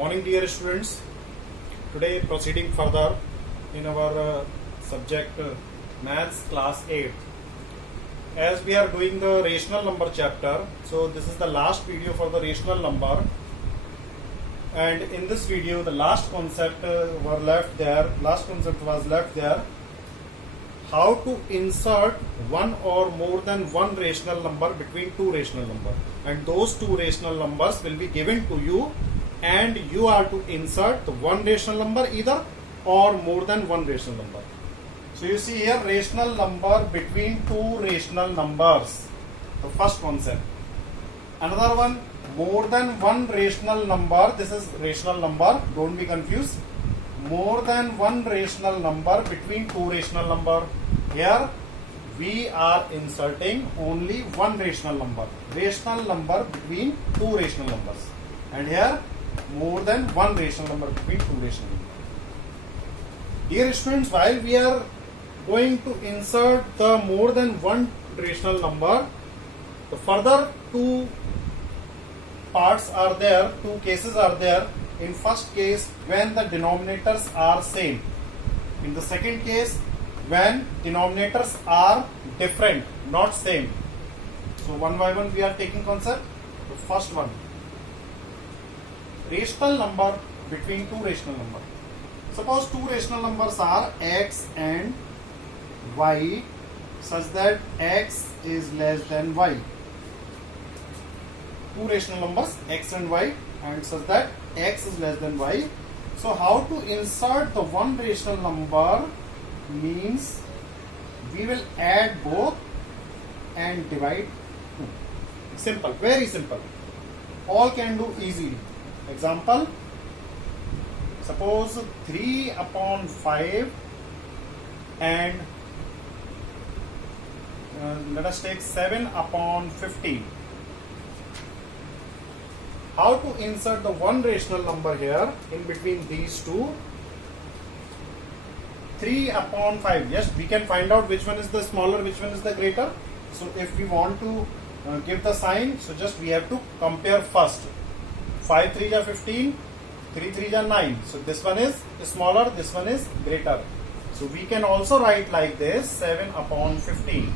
morning, dear students. Today, proceeding further in our subject Maths Class 8. As we are doing the rational number chapter, so this is the last video for the rational number. And in this video, the last concept was left there. How to insert one or more than one rational number between two rational numbers, and those two rational numbers will be given to you, and you are to insert the one rational number either or more than one rational number. So you see here, rational number between two rational numbers, the first concept. Another one, more than one rational number. This is rational number, don't be confused. More than one rational number between two rational number. Here we are inserting only one rational number between two rational numbers, and here more than one rational number between two rational numbers. Dear students, while we are going to insert the more than one rational number, the further two parts are there, two cases are there. In first case, when the denominators are same. In the second case, when denominators are different, not same. So one by one we are taking concept. The first one, rational number between two rational numbers. Suppose two rational numbers are x and y, such that x is less than y. Two rational numbers x and y, and such that x is less than y. So how to insert the one rational number means we will add both and divide two. Simple, very simple. All can do easily. Example, suppose 3 upon 5 and let us take 7 upon 15. How to insert the one rational number here in between these two? 3 upon 5. Yes, we can find out which one is the smaller, which one is the greater. So if we want to give the sign, so just we have to compare first. 5 3 are 15, 3 3 are 9. So this one is smaller, this one is greater. So we can also write like this, 7 upon 15.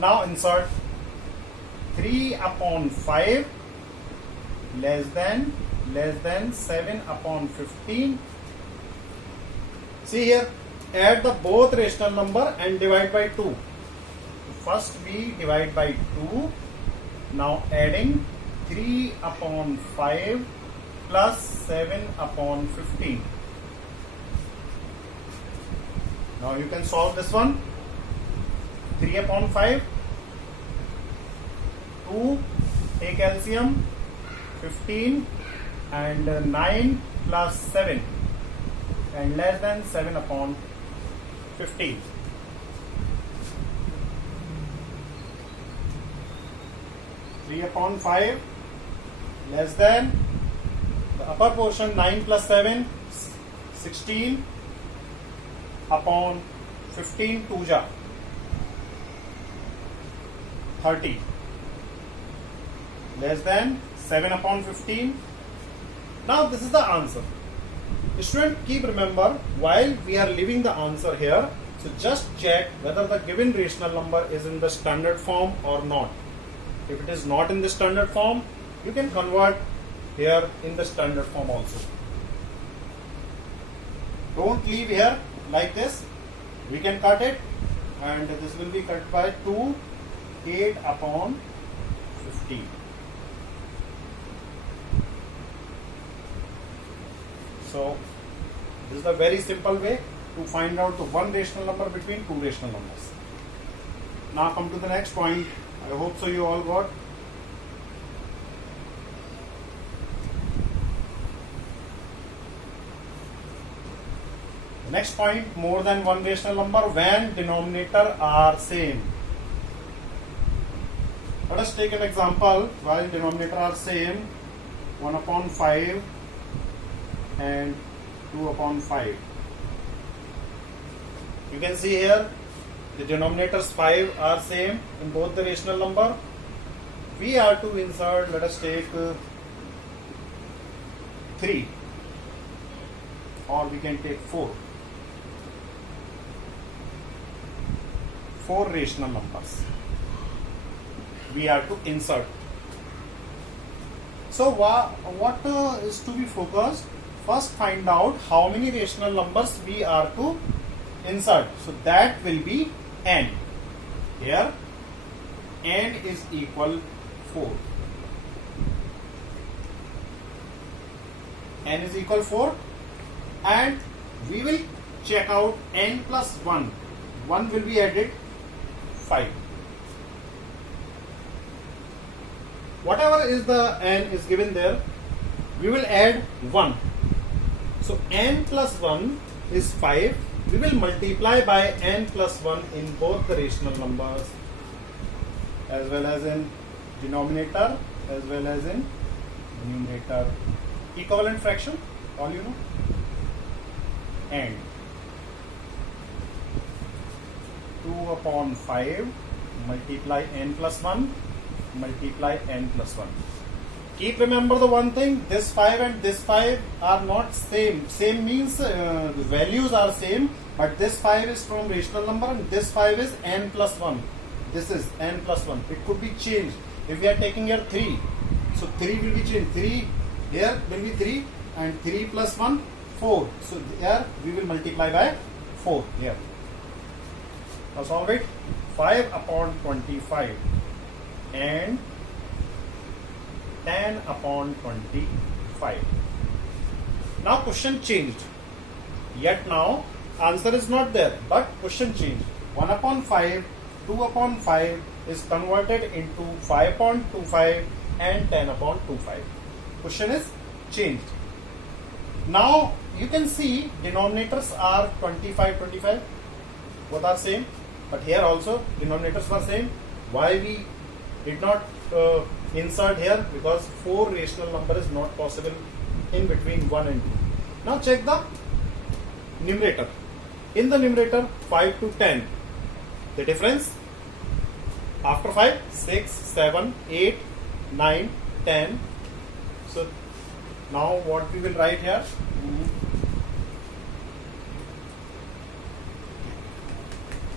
Now insert 3 upon 5 less than 7 upon 15. See here, add the both rational number and divide by 2. First we divide by 2. Now adding 3 upon 5 plus 7 upon 15. Now you can solve this one. 3 upon 5, 2, take LCM, 15 and 9 plus 7 and less than 7 upon 15. Three upon 5 less than the upper portion, 9 plus 7, 16 upon 15, 2 ja 30, less than 7 upon 15. Now this is the answer. Student, keep remember, while we are leaving the answer here, so just check whether the given rational number is in the standard form or not. If it is not in the standard form, you can convert here in the standard form also. Don't leave here like this. We can cut it, and this will be cut by 2, 8 upon 15. So this is a very simple way to find out the one rational number between two rational numbers. Now come to the next point. I hope so you all got. The next point, more than one rational number when denominator are same. Let us take an example. While denominator are same, 1 upon 5 and 2 upon 5. You can see here the denominators 5 are same in both the rational number. We are to insert, let us take 3 or we can take 4. 4 rational numbers we are to insert. So what is to be focused? First find out how many rational numbers we are to insert. So that will be n. Here n is equal 4. N is equal 4 and we will check out n plus 1. 1 will be added 5. Whatever is the n is given there, we will add 1. So n plus 1 is 5. We will multiply by n plus 1 in both the rational numbers as well as in denominator as well as in numerator. Equivalent fraction, all you know. And 2 upon 5 multiply n plus 1 multiply n plus 1. Keep remember the one thing, this 5 and this 5 are not same. Same means the values are same, but this 5 is from rational number and this 5 is n plus 1. This is n plus 1. It could be changed. If we are taking here 3, so 3 will be changed. 3 here will be 3 and 3 plus 1 4. So here we will multiply by 4 here. Now solve it. 5 upon 25 and 10 upon 25. Now question changed. Yet now answer is not there, but question changed. 1 upon 5, 2 upon 5 is converted into 5 upon 25 and 10 upon 25. Question is changed. Now you can see denominators are 25, 25. Both are same. But here also denominators were same. Why we did not insert here? Because 4 rational number is not possible in between 1 and 2. Now check the numerator. In the numerator 5 to 10. The difference after 5, 6, 7, 8, 9, 10. So now what we will write here?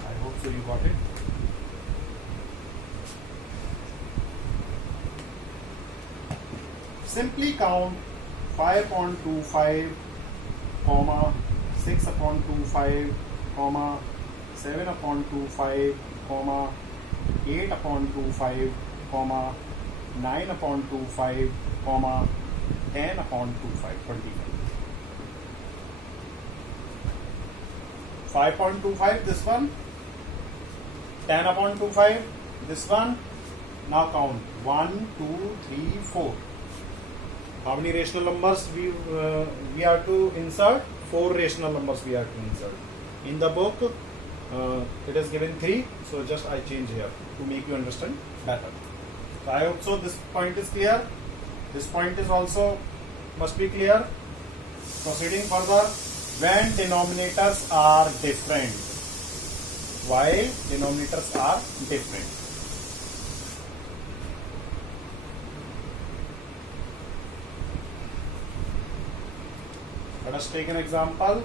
I hope so you got it. Simply count 5 upon 25, comma 6 upon 25, comma 7 upon 25, comma 8 upon 25, comma 9 upon 25, comma 10 upon 25, 25. 5 upon 25, this one. 10 upon 25, this one. Now count 1, 2, 3, 4. How many rational numbers we are to insert? 4 rational numbers we are to insert. In the book, it is given 3, so just I change here to make you understand better. So I hope so this point is clear. This point is also must be clear. Proceeding further, when denominators are different, while denominators are different. Let us take an example.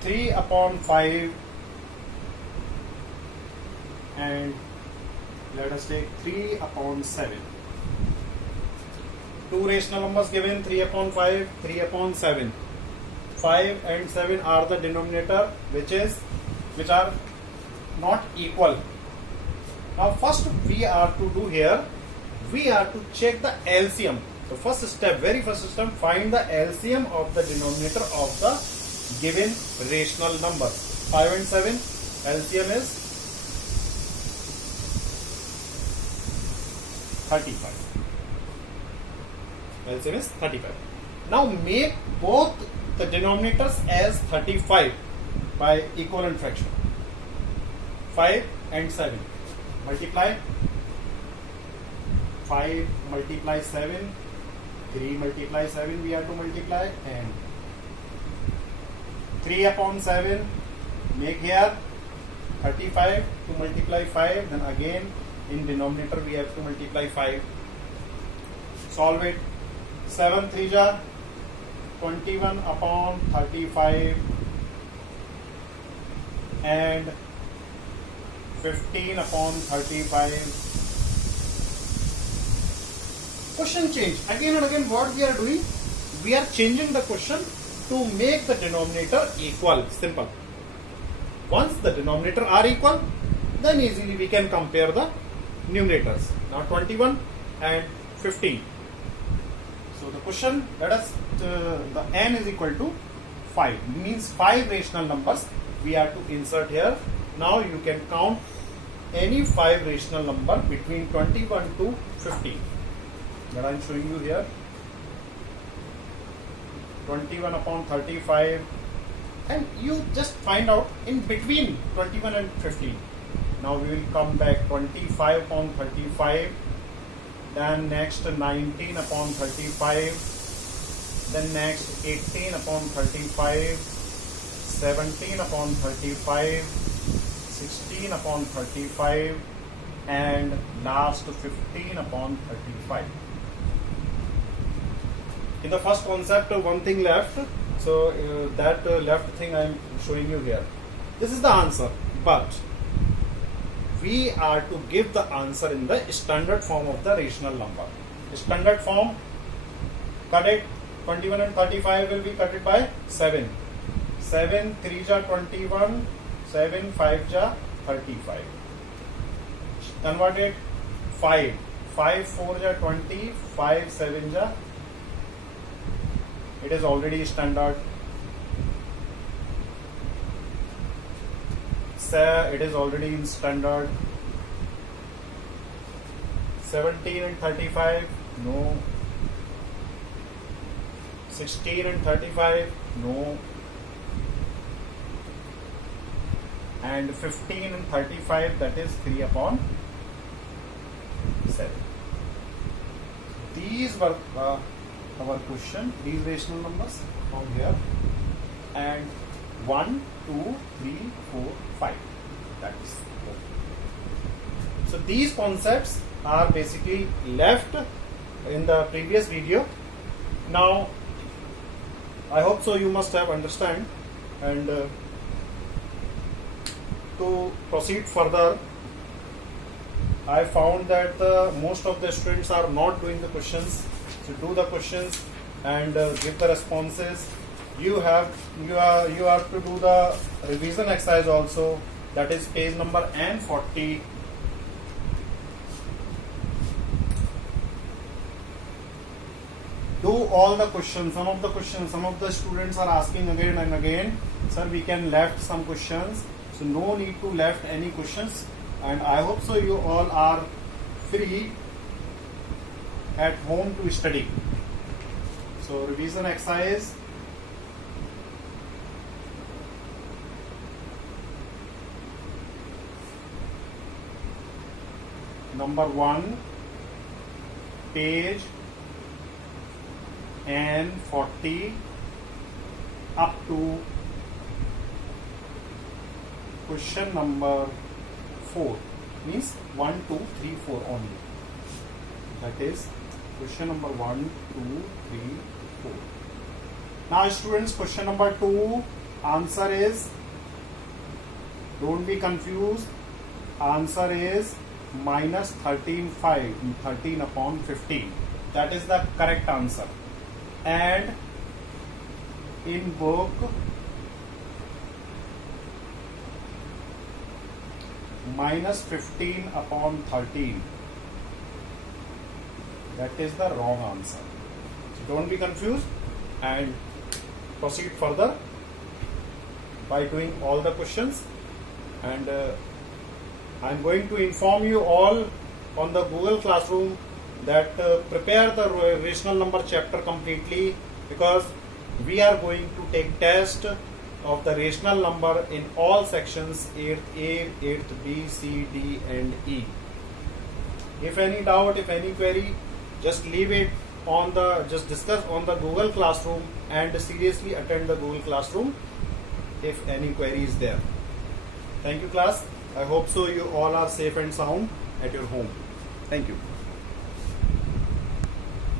3 upon 5 and let us take 3 upon 7. 2 rational numbers given, 3 upon 5, 3 upon 7. 5 and 7 are the denominator which are not equal. Now first we are to do here, we are to check the LCM. The first step, very first step, find the LCM of the denominator of the given rational number. 5 and 7, LCM is 35. LCM is 35. Now make both the denominators as 35 by equivalent fraction. 5 and 7. Multiply. 5 multiply 7. 3 multiply 7 we have to multiply, and 3 upon 7 make here 35 to multiply 5, then again in denominator we have to multiply 5. Solve it. 7 3 ja 21 upon 35 and 15 upon 35. Question change. Again and again what we are doing? We are changing the question to make the denominator equal. Simple. Once the denominator are equal, then easily we can compare the numerators. Now 21 and 15. So the question, let us the n is equal to 5. Means 5 rational numbers we have to insert here. Now you can count any 5 rational number between 21 to 15. That I am showing you here. 21 upon 35, and you just find out in between 21 and 15. Now we will come back 25 upon 35, then next 19 upon 35, then next 18 upon 35, 17 upon 35, 16 upon 35, and last 15 upon 35. In the first concept, one thing left, so that left thing I am showing you here. This is the answer, but we are to give the answer in the standard form of the rational number. Standard form, cut it, 21 and 35 will be cut it by 7. 7 3 ja 21, 7 5 ja 35. Convert it, 5. 5 4 ja 20, 5 7 ja. It is already standard. It is already in standard. 17 and 35, no. 16 and 35, no. And 15 and 35, that is 3 upon 7. These were our question, these rational numbers from here, and 1, 2, 3, 4, 5. That is okay. So these concepts are basically left in the previous video. Now I hope so you must have understand, and to proceed further, I found that most of the students are not doing the questions. So do the questions and give the responses. You have to do the revision exercise also. That is page number N40. Do all the questions. Some of the students are asking again and again, sir, we can left some questions. So no need to left any questions. And I hope so you all are free at home to study. So revision exercise. Number 1, page N40 up to question number 4. Means 1, 2, 3, 4 only. That is question number 1, 2, 3, 4. Now students, question number 2, answer is, don't be confused, answer is minus 13.5, 13 upon 15. That is the correct answer. And in book, minus 15 upon 13. That is the wrong answer. So don't be confused and proceed further by doing all the questions. And I am going to inform you all on the Google Classroom that prepare the rational number chapter completely, because we are going to take test of the rational number in all sections, 8th A, 8th B, C, D and E. If any doubt, if any query, just leave it on the, just discuss on the Google Classroom and seriously attend the Google Classroom if any query is there. Thank you class. I hope so you all are safe and sound at your home. Thank you.